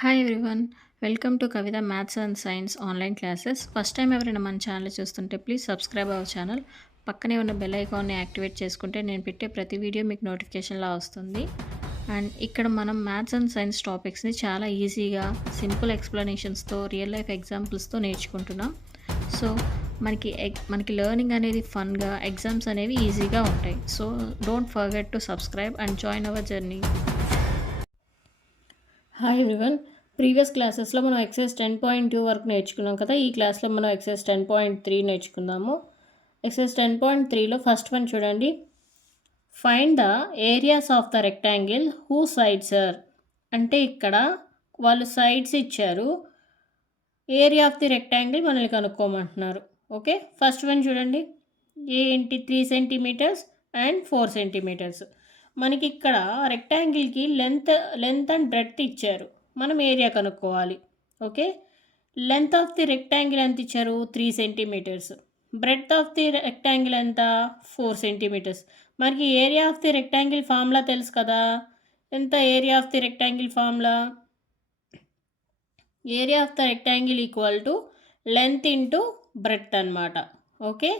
Hi everyone. Welcome to Kavitha maths and science online classes. First time ఎవరైనా మన channel చూస్తుంటే please subscribe our channel. పక్కనే ఉన్న bell ఐకాన్ని యాక్టివేట్ చేసుకుంటే నేను పెట్టే ప్రతి వీడియో మీకు నోటిఫికేషన్లా వస్తుంది. అండ్ ఇక్కడ మనం మ్యాథ్స్ అండ్ సైన్స్ టాపిక్స్ని చాలా ఈజీగా సింపుల్ ఎక్స్ప్లెనేషన్స్తో రియల్ లైఫ్ ఎగ్జాంపుల్స్తో నేర్చుకుంటున్నాం. సో మనకి లెర్నింగ్ అనేది ఫన్గా, ఎగ్జామ్స్ అనేవి ఈజీగా ఉంటాయి. So don't forget to subscribe and join our journey. Hi everyone. Previous క్లాసెస్లో మనం ఎక్సైజ్ 10.2 వరకు నేర్చుకున్నాం కదా. ఈ క్లాస్లో మనం ఎక్సైజ్ 10.3 నేర్చుకుందాము. ఎక్సైజ్ 10.3లో ఫస్ట్ వన్ చూడండి. Find the areas of the rectangle who sides are. అంటే ఇక్కడ వాళ్ళు సైడ్స్ ఇచ్చారు, ఏరియా ఆఫ్ ది రెక్టాంగిల్ మనల్ని కనుక్కోమంటున్నారు. ఓకే, ఫస్ట్ వన్ చూడండి. ఏంటి 3 సెంటీమీటర్స్ అండ్ 4 సెంటీమీటర్స్. మనకి ఇక్కడ రెక్టాంగిల్కి లెంత్ అండ్ బ్రెడ్త్ ఇచ్చారు, మనం ఏరియా కనుక్కోవాలి. Okay, length of the rectangle ఎంత ఇచ్చారు? 3 centimetres. Breadth of the rectangle ఎంత? 4 సెంటీమీటర్స్. మనకి area of the rectangle formula తెలుసు కదా. ఎంత area of the rectangle formula? Area of the rectangle equal to length into breadth అనమాట. Okay,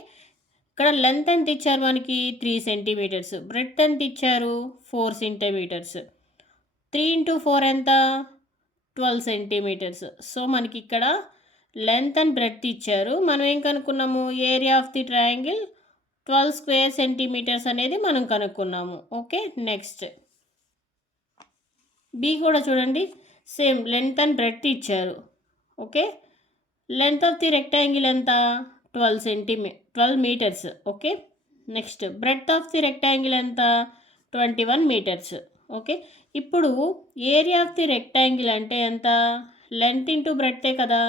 ఇక్కడ length ఎంత ఇచ్చారు మనకి? 3 సెంటీమీటర్స్. బ్రెడ్త్ ఎంత ఇచ్చారు? 4 సెంటీమీటర్స్. 3 ఇంటూ 4 ఎంత? 12 సెంటీమీటర్స్. సో మనకి ఇక్కడ లెంత్ అండ్ బ్రెడ్త్ ఇచ్చారు, మనం ఏం కనుక్కున్నాము? Area of the triangle 12 square centimetres అనేది మనం కనుక్కున్నాము. ఓకే, నెక్స్ట్ బి కూడా చూడండి. సేమ్ లెంత్ అండ్ బ్రెడ్త్ ఇచ్చారు. Okay, length of the rectangle ఎంత? 12 metres. Okay, next breadth of the rectangle ఎంత? 21 మీటర్స్. ఓకే, ఇప్పుడు ఏరియా ఆఫ్ ది రెక్టాంగిల్ అంటే ఎంత? లెంత్ ఇంటూ బ్రెడ్తే కదా.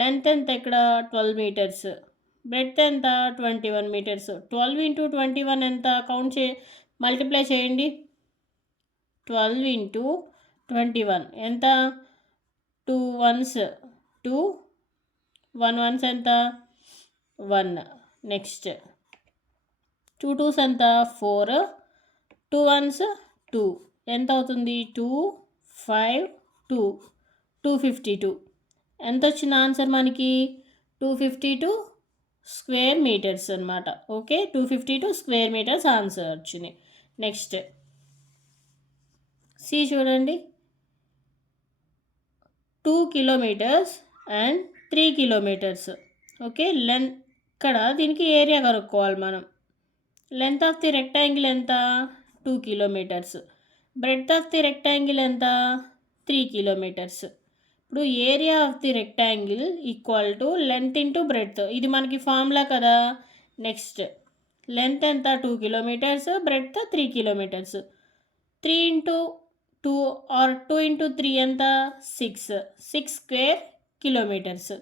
లెంత్ ఎంత ఇక్కడ? 12 మీటర్స్. బ్రెడ్త్ ఎంత? 21 మీటర్స్. 12 ఇంటూ 21 ఎంత? మల్టిప్లై చేయండి. 12 ఇంటూ 21 ఎంత? 2 1s 2, 1 1s ఎంత? 1. నెక్స్ట్ 2 2s ఎంత? 4, 2 1s 2 ఎంత అవుతుంది? 2 5 2 252. ఎంత వచ్చింది ఆన్సర్ మనకి? 252 స్క్వేర్ మీటర్స్ అనమాట. ఓకే, 252 స్క్వేర్ మీటర్స్ ఆన్సర్ వచ్చింది. నెక్స్ట్ సి చూడండి. 2 కిలోమీటర్స్ అండ్ 3 కిలోమీటర్స్. ఓకే, ఇక్కడ దీనికి ఏరియా కనుక్కోవాలి మనం. లెంత్ ఆఫ్ ది రెక్టాంగిల్ ఎంత? 2 kilometres. Breadth of the rectangle ఎంత? 3 కిలోమీటర్స్. ఇప్పుడు area of the rectangle equal to length into breadth, ఇది మనకి ఫార్ములా కదా. నెక్స్ట్ లెంత్ ఎంత? 2 kilometres, breadth 3 kilometres. 3 into 2 or 2 into 3 ఎంత? 6 స్క్వేర్ కిలోమీటర్స్.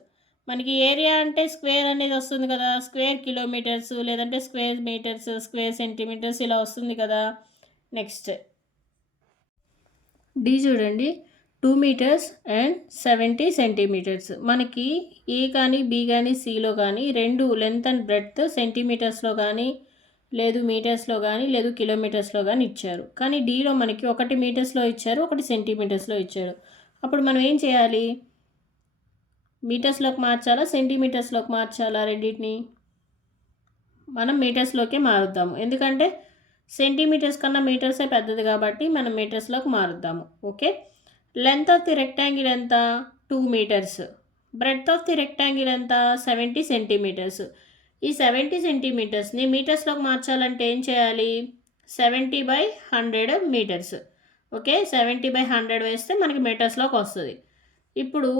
మనకి ఏరియా అంటే స్క్వేర్ అనేది వస్తుంది కదా, స్క్వేర్ కిలోమీటర్స్ లేదంటే స్క్వేర్ మీటర్స్, స్క్వేర్ సెంటీమీటర్స్ ఇలా వస్తుంది కదా. నెక్స్ట్ డి చూడండి. 2 మీటర్స్ అండ్ 70 సెంటీమీటర్స్. మనకి ఏ కానీ బి కానీ సిలో కానీ రెండు లెంత్ అండ్ బ్రెడ్త్ సెంటీమీటర్స్లో కానీ లేదు మీటర్స్లో కానీ లేదు కిలోమీటర్స్లో కానీ ఇచ్చారు. కానీ డీలో మనకి 1 మీటర్స్లో ఇచ్చారు, 1 సెంటీమీటర్స్లో ఇచ్చారు. అప్పుడు మనం ఏం చేయాలి? మీటర్స్లోకి మార్చాలా, సెంటీమీటర్స్లోకి మార్చాలా? రెండింటిని మనం మీటర్స్లోకే మారుద్దాము, ఎందుకంటే సెంటీమీటర్స్ కన్నా మీటర్సే పెద్దది కాబట్టి మనం మీటర్స్లోకి మారుద్దాము. Okay, length of the rectangle ఎంత? 2 metres. Breadth of the rectangle ఎంత? 70 సెంటీమీటర్స్. ఈ 70 సెంటీమీటర్స్ని మీటర్స్లోకి మార్చాలంటే ఏం చేయాలి? 70/100 మీటర్స్. ఓకే, 70/100 వేస్తే మనకి మీటర్స్లోకి వస్తుంది. ఇప్పుడు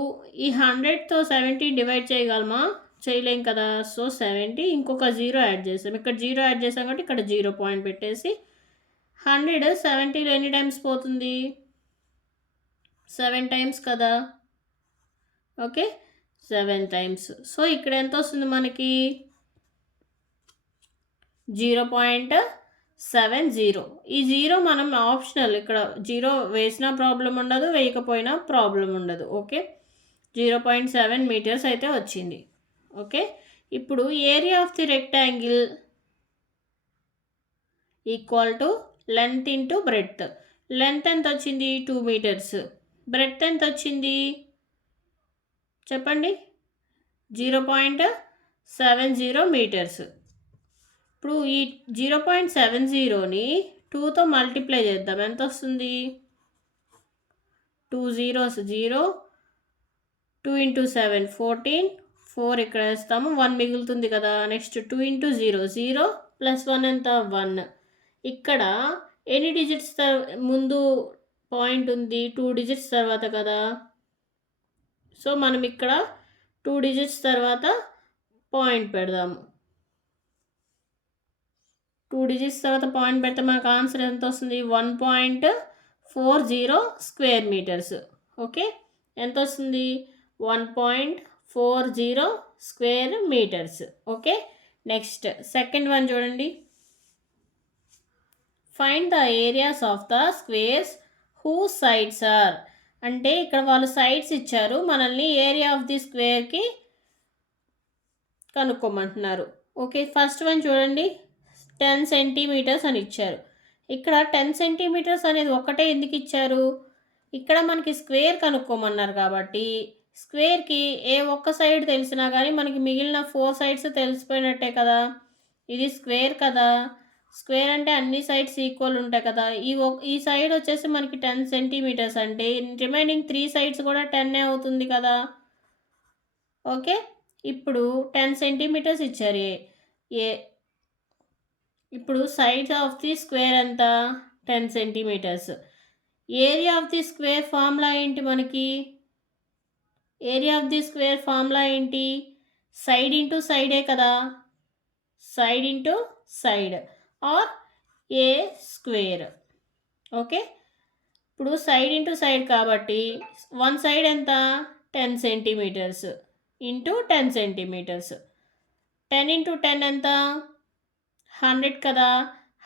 ఈ 100తో 70 డివైడ్ చేయగలమా? చేయలేం కదా. సో 70 ఇంకొక 0 యాడ్ చేసాం, ఇక్కడ 0 యాడ్ చేసాం కాబట్టి ఇక్కడ 0 పాయింట్ పెట్టేసి 100 70లో ఎన్ని టైమ్స్ పోతుంది? 7 టైమ్స్ కదా. Okay, 7 times. సో ఇక్కడ ఎంత వస్తుంది మనకి? 0.70. ఈ 0 మనం ఆప్షనల్, ఇక్కడ 0 వేసినా ప్రాబ్లం ఉండదు, వేయకపోయినా ప్రాబ్లం ఉండదు. ఓకే, 0.7 మీటర్స్ అయితే వచ్చింది. ఓకే, ఇప్పుడు area of the rectangle equal to length into breadth. Length ఎంత వచ్చింది? 2 మీటర్స్. బ్రెడ్త్ ఎంత వచ్చింది చెప్పండి? 0.70 మీటర్స్. ఇప్పుడు ఈ 0.70ని 2తో మల్టిప్లై చేద్దాం. ఎంత వస్తుంది? 2 zeros 0, 2 into 7 14, 4 ఇక్కడ వేస్తాము, 1 మిగులుతుంది కదా. నెక్స్ట్ 2 into 0 0 ప్లస్ 1 ఎంత? 1. ఇక్కడ ఎన్ని డిజిట్స్ ముందు పాయింట్ ఉంది? 2 డిజిట్స్ తర్వాత కదా. సో మనం ఇక్కడ 2 డిజిట్స్ తర్వాత పాయింట్ పెడదాము. 2 డిజిట్స్ తర్వాత పాయింట్ పెడితే మనకు ఆన్సర్ ఎంత వస్తుంది? 1.40 స్క్వేర్ మీటర్స్. ఓకే, ఎంత వస్తుంది? 1.40 square metres. Okay, next second one చూడండి. Find the areas of the squares whose sides are. అంటే ఇక్కడ వాళ్ళు సైడ్స్ ఇచ్చారు, మనల్ని ఏరియా ఆఫ్ ది స్క్వేర్కి కనుక్కోమంటున్నారు. ఓకే, ఫస్ట్ వన్ చూడండి, 10 సెంటీమీటర్స్ అని ఇచ్చారు. ఇక్కడ 10 సెంటీమీటర్స్ అనేది ఒక్కటే ఎందుకు ఇచ్చారు? ఇక్కడ మనకి స్క్వేర్ కనుక్కోమన్నారు కాబట్టి స్క్వేర్కి ఏ ఒక్క సైడ్ తెలిసినా కానీ మనకి మిగిలిన 4 సైడ్స్ తెలిసిపోయినట్టే కదా. ఇది స్క్వేర్ కదా, స్క్వేర్ అంటే అన్ని సైడ్స్ ఈక్వల్ ఉంటాయి కదా. ఈ సైడ్ వచ్చేసి మనకి 10 సెంటీమీటర్స్ అంటే రిమైనింగ్ 3 సైడ్స్ కూడా 10 అవుతుంది కదా. ఓకే, ఇప్పుడు 10 సెంటీమీటర్స్ ఇచ్చారు. ఇప్పుడు సైడ్ ఆఫ్ ది స్క్వేర్ ఎంత? 10 centimetres. Area of the square formula ఏంటి మనకి? Area of the square formula ఏంటి? సైడ్ ఇంటూ సైడే కదా, side into side or a square. Okay, ఇప్పుడు సైడ్ ఇంటూ సైడ్ కాబట్టి వన్ సైడ్ ఎంత? 10 సెంటీమీటర్స్ ఇంటూ 10 సెంటీమీటర్స్. 10 ఇంటూ 10 ఎంత? 100 కదా.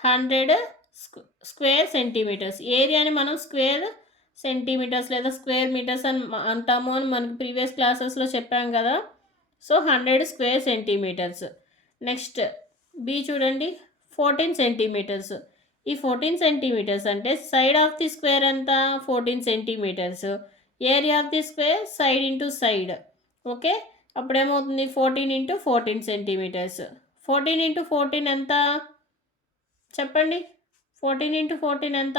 100 స్క్వేర్ సెంటీమీటర్స్. ఏరియాని మనం స్క్వేర్ సెంటీమీటర్స్ లేదా స్క్వేర్ మీటర్స్ అని అంటాము అని మనకి ప్రీవియస్ క్లాసెస్లో చెప్పాం కదా. So 100 square centimetres. Next B చూడండి, 14 సెంటీమీటర్స్. ఈ 14 సెంటీమీటర్స్ అంటే సైడ్ ఆఫ్ ది స్క్వేర్ ఎంత? 14 centimetres. Area of the square side into side. Okay, అప్పుడేమవుతుంది? 14 ఇంటూ 14 సెంటీమీటర్స్. 14 ఇంటూ 14 ఎంత చెప్పండి? 14 ఇంటూ 14 ఎంత?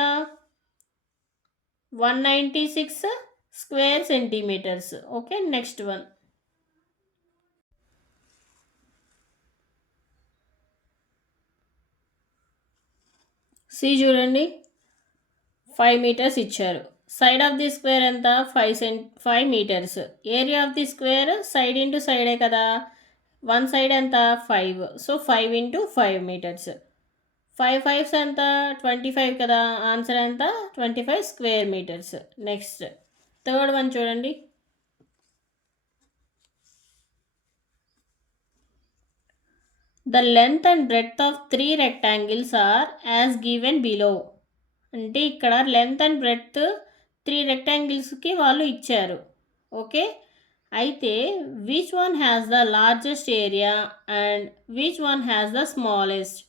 196 square centimetres. Okay, next one. C చూడండి, 5 మీటర్స్ ఇచ్చారు. సైడ్ ఆఫ్ ది స్క్వేర్ ఎంత? 5 metres. Area of the square side into సైడే కదా, one side ఎంత? 5. So 5 into 5 metres. 5 5s ఎంత? 25 కదా. ఆన్సర్ ఎంత? 25 square metres. Next third one చూడండి. The length and breadth of 3 rectangles are as given below. అంటే ఇక్కడ లెంత్ అండ్ బ్రెడ్త్ 3 రెక్టాంగిల్స్కి వాళ్ళు ఇచ్చారు. ఓకే, అయితే which one has the largest area and which one has the smallest.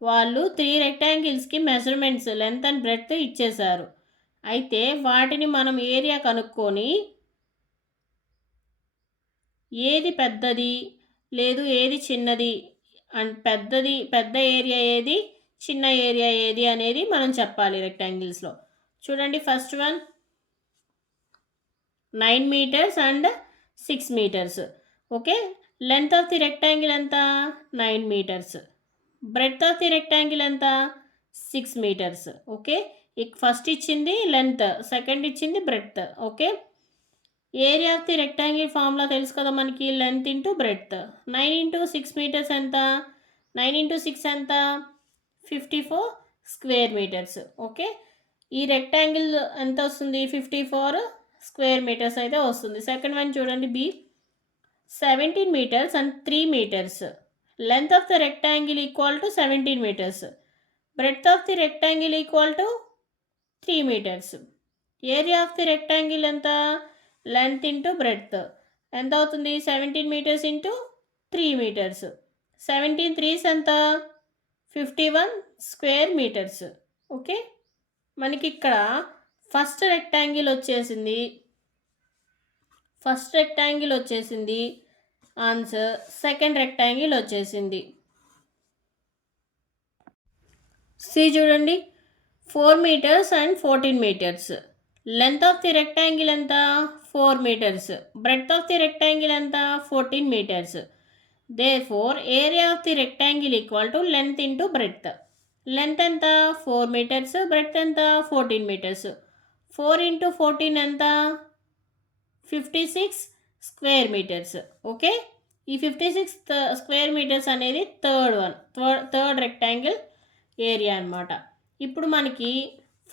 వాళ్ళు 3 రెక్టాంగిల్స్కి measurements length and breadth ఇచ్చేశారు. అయితే వాటిని మనం ఏరియా కనుక్కొని ఏది పెద్దది లేదు ఏది చిన్నది అండ్ పెద్ద ఏరియా ఏది చిన్న ఏరియా ఏది అనేది మనం చెప్పాలి రెక్టాంగిల్స్లో. చూడండి, first one 9 metres and 6 metres. Okay, length of the rectangle ఎంత? 9 metres. Breadth of the rectangle ఎంత? 6 మీటర్స్. ఓకే, ఫస్ట్ ఇచ్చింది లెంత్, సెకండ్ ఇచ్చింది breadth. Okay, area of the rectangle formula తెలుసు కదా మనకి, length into breadth. 9 into 6 metres ఎంత? 9 into 6 ఎంత? 54 square metres. Okay, ఈ రెక్టాంగిల్ ఎంత వస్తుంది? 54 స్క్వేర్ మీటర్స్ అయితే వస్తుంది. సెకండ్ వన్ చూడండి, B 17 metres and 3 metres. Length of the rectangle equal to 17 metres. Breadth of the rectangle equal to 3 metres. Area of the rectangle ఎంత? Length into breadth ఎంత అవుతుంది? 17 metres into 3 metres. 17 3s ఎంత? 51 square metres. Okay, మనకి ఇక్కడ first rectangle వచ్చేసింది answer. Second rectangle వచ్చేసింది. C చూడండి, 4 meters and 14 meters. Length of the rectangle ఎంత? 4 meters. Breadth of the rectangle ఎంత? 14 meters. Therefore, area of the rectangle equal to length into breadth. Length ఎంత? 4 meters. Breadth ఎంత? 14 meters. 4 into 14 ఎంత? 56 square meters. Okay, ఈ 56 square meters అనేది third rectangle area అనమాట. ఇప్పుడు మనకి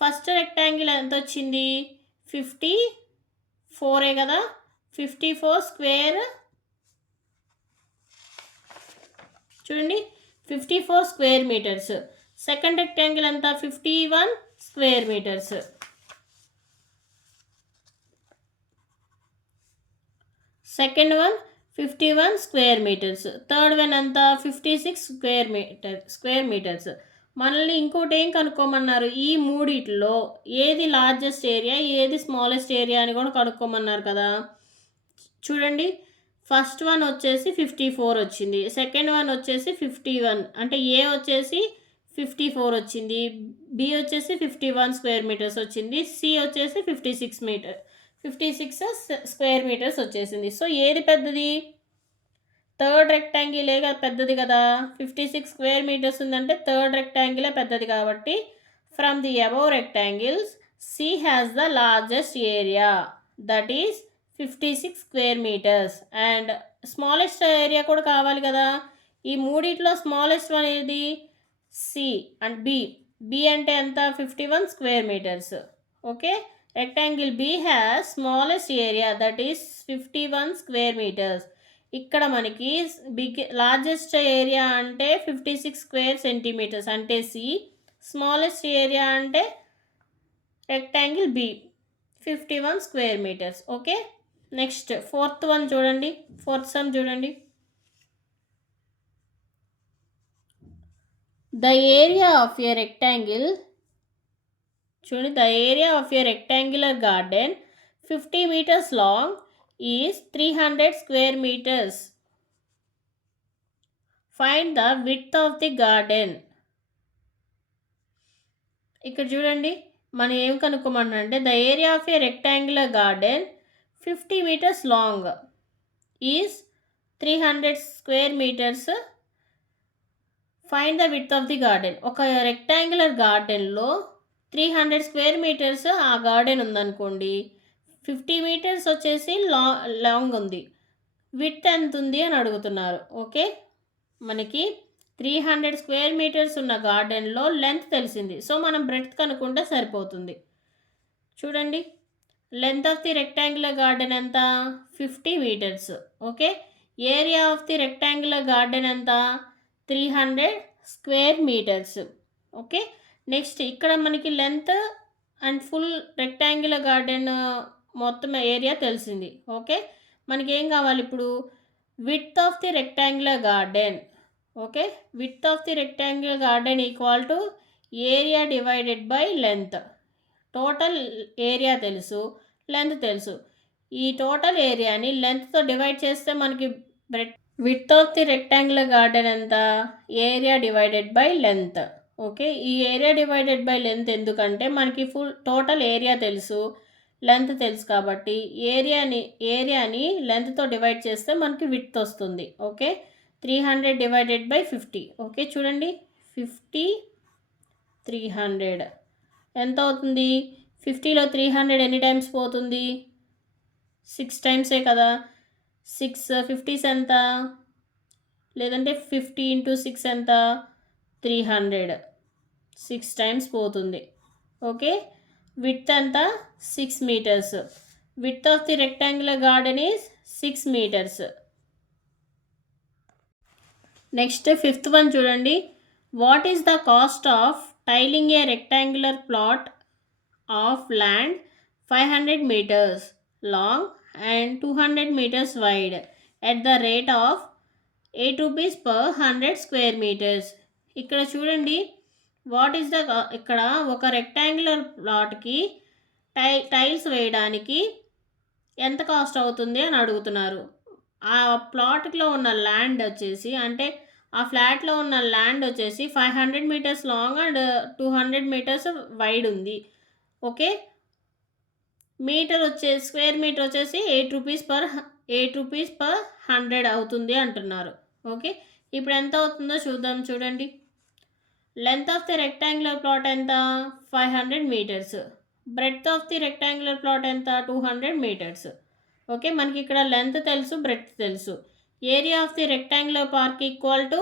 ఫస్ట్ రెక్టాంగిల్ ఎంత వచ్చింది? 54 కదా, 54 స్క్వేర్ చూడండి, 54 స్క్వేర్ మీటర్స్. సెకండ్ రెక్టాంగిల్ ఎంత? 51 square metres. Second one 51 square metres. Third one ఎంత? 56 స్క్వేర్ మీటర్స్. మనల్ని ఇంకోటి ఏం కనుక్కోమన్నారు? ఈ మూడిట్లో ఏది లార్జెస్ట్ ఏరియా, ఏది స్మాలెస్ట్ ఏరియా అని కూడా కనుక్కోమన్నారు కదా. చూడండి, ఫస్ట్ వన్ వచ్చేసి 54 వచ్చింది, సెకండ్ వన్ వచ్చేసి 51, అంటే ఏ వచ్చేసి 54 వచ్చింది, బి వచ్చేసి 51 స్క్వేర్ మీటర్స్ వచ్చింది, సి వచ్చేసి 56 స్క్వేర్ మీటర్స్ వచ్చేసింది. సో ఏది పెద్దది? థర్డ్ రెక్టాంగిలే పెద్దది కదా. 56 స్క్వేర్ మీటర్స్ ఉందంటే థర్డ్ రెక్టాంగిలే పెద్దది కాబట్టి from the above rectangles C has the largest area, that is 56 square metres. And smallest area కూడా కావాలి కదా. ఈ మూడిట్లో స్మాలెస్ట్ వన్ ఏది? సి అండ్ బి అంటే ఎంత? 51 square metres. Okay, rectangle B has smallest area, that is 51 square metres. ఇక్కడ మనకి లార్జెస్ట్ ఏరియా అంటే 56 స్క్వేర్ సెంటీమీటర్స్ అంటే సి, స్మాలెస్ట్ ఏరియా అంటే rectangle B 51 square metres. Okay, next fourth sum చూడండి. The area of a rectangle చూడండి, the area of a rectangular garden 50 meters long is 300 square meters. Find the width of the garden. ఇక్కడ చూడండి, మనం ఏం కనుక్కోమంటే the area of a rectangular garden 50 meters long is 300 square meters. Find the width of the garden. ఒక rectangular గార్డెన్లో 300 square metres ఆ garden ఉందనుకోండి, 50 meters వచ్చేసి లాంగ్ ఉంది, విడ్త్ ఎంత ఉంది అని అడుగుతున్నారు. ఓకే, మనకి 300 స్క్వేర్ మీటర్స్ ఉన్న గార్డెన్లో లెంత్ తెలిసింది, సో మనం బ్రెడ్త్ కనుక్కుంటే సరిపోతుంది. చూడండి, length of the rectangular garden ఎంత? 50 meters. Okay, area of the rectangular garden ఎంత? 300 స్క్వేర్ మీటర్స్. ఓకే, నెక్స్ట్ ఇక్కడ మనకి length and full rectangular garden మొత్తం ఏరియా తెలిసింది. ఓకే, మనకి ఏం కావాలి ఇప్పుడు? Width of the rectangular garden. Okay, width of the rectangular garden equal to area divided by length. Total area తెలుసు, లెంత్ తెలుసు. ఈ టోటల్ ఏరియాని లెంత్తో డివైడ్ చేస్తే మనకి width of the rectangular garden ఎంత? Area divided by length. Okay, ఈ area divided by length ఎందుకంటే మనకి ఫుల్ టోటల్ ఏరియా తెలుసు, లెంత్ తెలుసు కాబట్టి ఏరియాని లెంత్తో డివైడ్ చేస్తే మనకి విడ్త్ వస్తుంది. Okay, 300 divided by 50. ఓకే, చూడండి 50 300 ఎంత అవుతుంది? 50లో 300 ఎన్ని టైమ్స్ పోతుంది? 6 టైమ్సే కదా. 6 50s ఎంత? లేదంటే 50 into 6 ఎంత? 300. 6 టైమ్స్ పోతుంది. ఓకే, విడ్త్ ఎంత? 6 meters. Width of the rectangular garden is 6 meters. Next fifth one చూడండి. What is the cost of tiling a rectangular plot of land 500 meters long and 200 meters wide at the rate of 8 rupees per 100 square meters. ఇక్కడ చూడండి, ఇక్కడ ఒక rectangular ప్లాట్కి tiles వేయడానికి ఎంత cost అవుతుంది అని అడుగుతున్నారు. ఆ ప్లాట్‌లో ఉన్న ల్యాండ్ వచ్చేసి అంటే ఆ ఫ్లాట్‌లో ఉన్న ల్యాండ్ వచ్చేసి 500 metres long and 200 metres wide ఉంది. ఓకే. స్క్వేర్ మీటర్ వచ్చేసి ₹8 పర్ 100 అవుతుంది అంటున్నారు. ఓకే. ఇప్పుడు ఎంత అవుతుందో చూద్దాం చూడండి. Length of the rectangular plot ఎంత? 500 metres. Breadth of the rectangular plot ఎంత? 200 మీటర్స్. ఓకే. మనకి ఇక్కడ లెంత్ తెలుసు, బ్రెడ్త్ తెలుసు. Area of the rectangular park equal to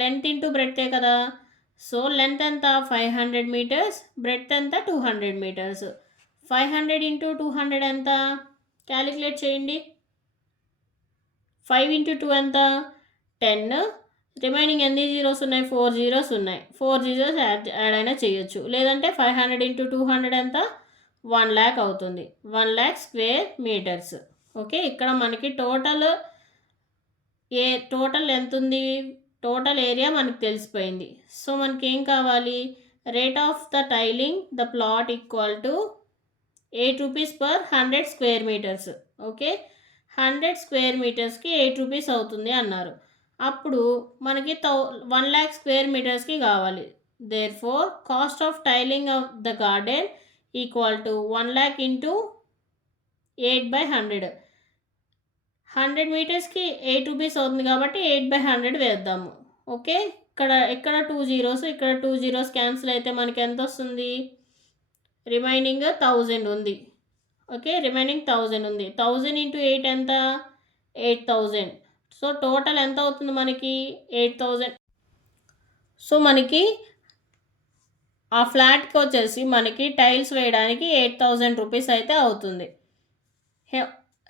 length into బ్రెడ్తే కదా. సో లెంత్ ఎంత? 500 మీటర్స్. బ్రెడ్త్ ఎంత? 200 మీటర్స్. 500 ఇంటూ 200 ఎంత? క్యాలిక్యులేట్ చేయండి. 5 ఇంటూ 2 ఎంత? 10. రిమైనింగ్ ఎన్ని జీరోస్ ఉన్నాయి? 4 జీరోస్ ఉన్నాయి. 4 జీరోస్ యాడ్ అయినా చేయొచ్చు. లేదంటే 500 ఇంటూ 200 ఎంత? 1,00,000 అవుతుంది. 1,00,000 స్క్వేర్ మీటర్స్. ఓకే. ఇక్కడ మనకి టోటల్ ఎంత ఉంది? టోటల్ ఏరియా మనకు తెలిసిపోయింది. సో మనకి ఏం కావాలి? Rate of the tiling the plot equal to ₹8 per 100 square metres. Okay. 100 square మీటర్స్కి ₹8 అవుతుంది అన్నారు. అప్పుడు మనకి 1,00,000 స్క్వేర్ మీటర్స్కి కావాలి. Therefore cost of tiling of the garden equal to 1,00,000 into 8/100. 100 మీటర్స్కి ₹8 అవుతుంది కాబట్టి 8/100 వేద్దాము. ఓకే. ఇక్కడ 2 జీరోస్, ఇక్కడ 2 జీరోస్ క్యాన్సిల్ అయితే మనకి ఎంత వస్తుంది? రిమైనింగ్ 1000 ఉంది. ఓకే. రిమైనింగ్ 1000 ఉంది. 1000 ఇంటూ 8 ఎంత? 8000. సో టోటల్ ఎంత అవుతుంది మనకి? 8000. సో మనకి ఆ ఫ్లాట్కి వచ్చేసి మనకి టైల్స్ వేయడానికి ₹8,000 అయితే అవుతుంది.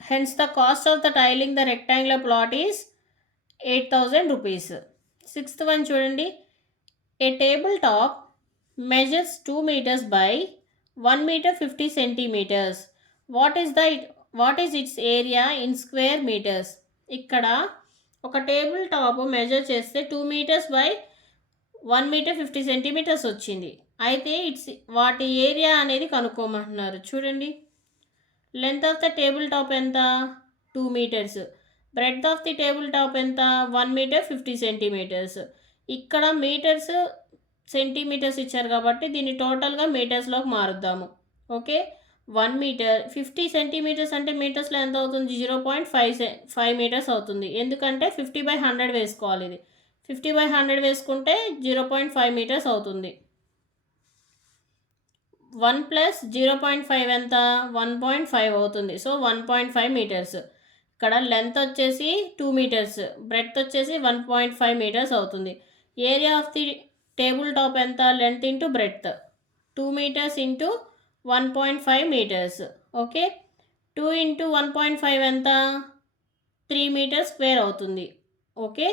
Hence the cost of the tiling the rectangular plot is ₹8,000. Sixth one చూడండి. ఏ table top measures 2 meters by 1 meter 50 centimeters. What is its area in square meters? ఇక్కడ ఒక టేబుల్ టాప్ మెజర్ చేస్తే 2 మీటర్స్ బై 1 మీటర్ 50 సెంటీమీటర్స్ వచ్చింది. అయితే వాటి area అనేది కనుక్కోమంటున్నారు. చూడండి. Length of the table top ఎంత? 2 metres. Breadth of the table top ఎంత? 1 మీటర్ 50 సెంటీమీటర్స్. ఇక్కడ మీటర్స్ సెంటీమీటర్స్ ఇచ్చారు కాబట్టి దీన్ని టోటల్గా మీటర్స్లోకి మారుద్దాము. ఓకే. 1 మీటర్ 50 సెంటీమీటర్స్ అంటే మీటర్స్లో ఎంత అవుతుంది? 0.5 మీటర్స్ అవుతుంది. ఎందుకంటే 50/100 వేసుకోవాలి. ఇది 50/100 వేసుకుంటే 0.5 మీటర్స్ అవుతుంది. 1 ప్లస్ 0.5 ఎంత? 1.5 అవుతుంది. So 1.5 metres. ఇక్కడ లెంత్ వచ్చేసి 2 మీటర్స్, బ్రెడ్త్ వచ్చేసి 1.5 మీటర్స్ అవుతుంది. Area of the table top ఎంత? Length into breadth. 2 metres into 1.5 metres. Okay. 2 into 1.5 ఎంత? 3 మీటర్స్ స్క్వేర్ అవుతుంది. ఓకే.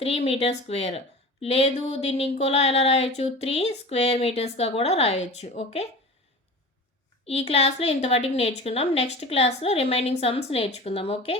3 metres square. లేదు దీన్ని ఇంకోలా ఎలా రాయొచ్చు? 3 స్క్వేర్ మీటర్స్గా కూడా రాయొచ్చు. ఓకే. ఈ క్లాస్లో ఇంతవరకు నేర్చుకున్నాం. నెక్స్ట్ క్లాస్లో రిమైనింగ్ సమ్స్ నేర్చుకుందాం. ఓకే.